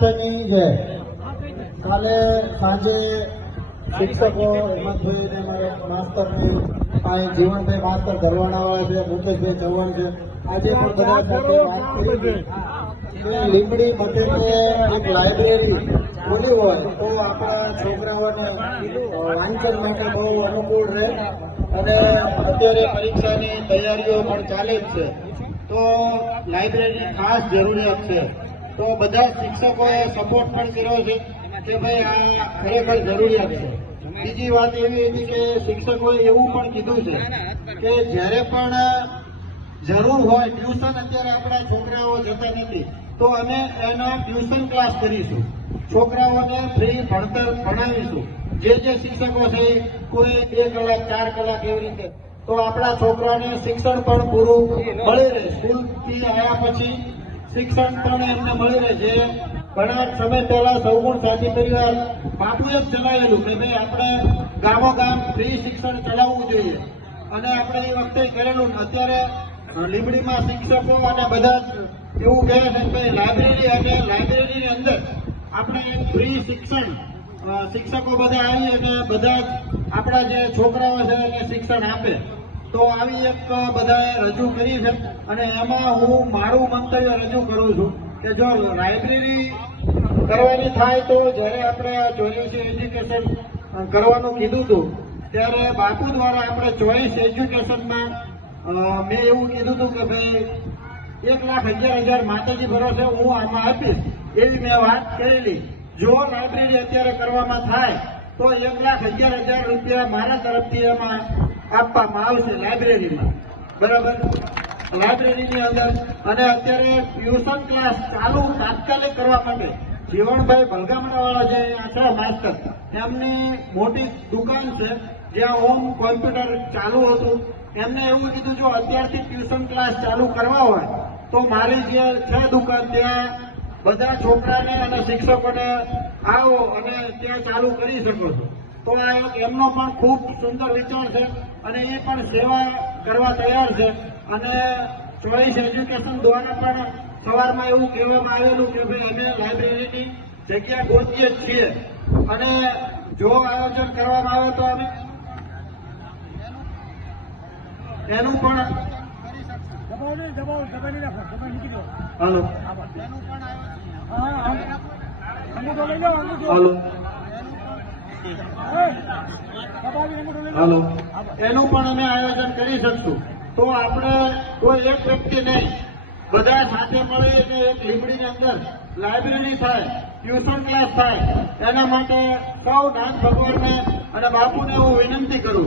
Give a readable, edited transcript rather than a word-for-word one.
માસ્ટરની જય. કાલે સાંજે શિક્ષકો હેમંતભાઈ ને મારા માસ્તરની અહીં જીવનભાઈ માસ્તર ધરવાણાવાળા છે, મુકેશભાઈ ચૌહાણ છે, આજે પણ બધા સાથે વાત કરી કે લીંબડી મધ્યની એક લાઇબ્રેરી ખોલી હોય તો આપણા છોકરાઓને વાંચન માટે બહુ અનુકૂળ રહે. અને અત્યારે પરીક્ષાની તૈયારીઓ પણ ચાલે જ છે, તો લાઇબ્રેરીની ખાસ જરૂરિયાત છે. તો બધા શિક્ષકોએ સપોર્ટ પણ કર્યો છે કે ભાઈ આ ખરેખર જરૂરિયાત છે. બીજી વાત એવી હતી કે શિક્ષકોએ એવું પણ કીધું છે કે જ્યારે પણ જરૂર હોય ટ્યુશન, અત્યારે આપણા છોકરાઓ જતા નથી તો અમે એના ટ્યુશન ક્લાસ કરીશું, છોકરાઓને ફ્રી ભણતર ભણાવીશું. જે શિક્ષકો છે કોઈ 2 કલાક 4 કલાક એવી રીતે, તો આપણા છોકરાને શિક્ષણ પણ પૂરું મળી રહે. સ્કૂલથી આવ્યા પછી શિક્ષણ પણ એમને મળી રહે. જે ઘણા સમય પહેલા સૌગુણ સાથી પરિવાર બાપુએ જ જણાવેલું કે ભાઈ આપણે ગામોગામ ફ્રી શિક્ષણ ચલાવવું જોઈએ, અને આપણે એ વખતે કરેલું. અત્યારે લીંબડીમાં શિક્ષકો અને બધા એવું કહે છે કે લાઇબ્રેરી અને લાઇબ્રેરીની અંદર આપણે એક ફ્રી શિક્ષણ, શિક્ષકો બધા આવી અને બધા આપણા જે છોકરાઓ છે એને શિક્ષણ આપે. તો આવી એક બધાએ રજૂ કરી છે, અને એમાં હું મારું મંતવ્ય રજૂ કરું છું કે જો લાઇબ્રેરી કરવાની થાય તો જ્યારે આપણે ચોઈસ એજ્યુકેશન કરવાનું કીધું હતું ત્યારે બાપુ દ્વારા આપણે ચોઈસ એજ્યુકેશનમાં મેં એવું કીધું હતું કે ભાઈ 1,11,000 માતાજી ભરોસે હું આમાં આપીશ, એવી મેં વાત કરેલી. જો લાઇબ્રેરી અત્યારે કરવામાં થાય તો 1,11,000 રૂપિયા મારા તરફથી એમાં આપવામાં આવશે લાઇબ્રેરીમાં, બરાબર, લાઇબ્રેરીની અંદર. અને અત્યારે ટ્યુશન ક્લાસ ચાલુ તાત્કાલિક કરવા માટે જીવણભાઈ ભલગામડાવાળા જે છે માસ્ટર, એમની મોટી દુકાન છે જ્યાં હોમ કોમ્પ્યુટર ચાલુ હતું. એમને એવું કીધું જો અત્યારથી ટ્યુશન ક્લાસ ચાલુ કરવા હોય તો મારી જે છે દુકાન ત્યાં બધા છોકરાને અને શિક્ષકોને આવો અને ત્યાં ચાલુ કરી શકો છો. તો આ એક એમનો પણ ખૂબ સુંદર વિચાર છે, અને એ પણ સેવા કરવા તૈયાર છે. અને ચોઈસ એજ્યુકેશન દ્વારા પણ સવારમાં એવું કહેવામાં આવેલું કે ભાઈ અમે લાઇબ્રેરીની જગ્યા ગોતીએ છીએ, અને જો આયોજન કરવામાં આવે તો અમે એનું પણ હાલો હાલો એનું પણ અમે આયોજન કરી શકશું. તો આપણે કોઈ એક વ્યક્તિ નહીં, બધા સાથે મળીને એક લીંબડીની અંદર લાઇબ્રેરી થાય, ટ્યુશન ક્લાસ થાય, એના માટે સૌ નાથ ભગવાનને અને બાપુને હું વિનંતી કરું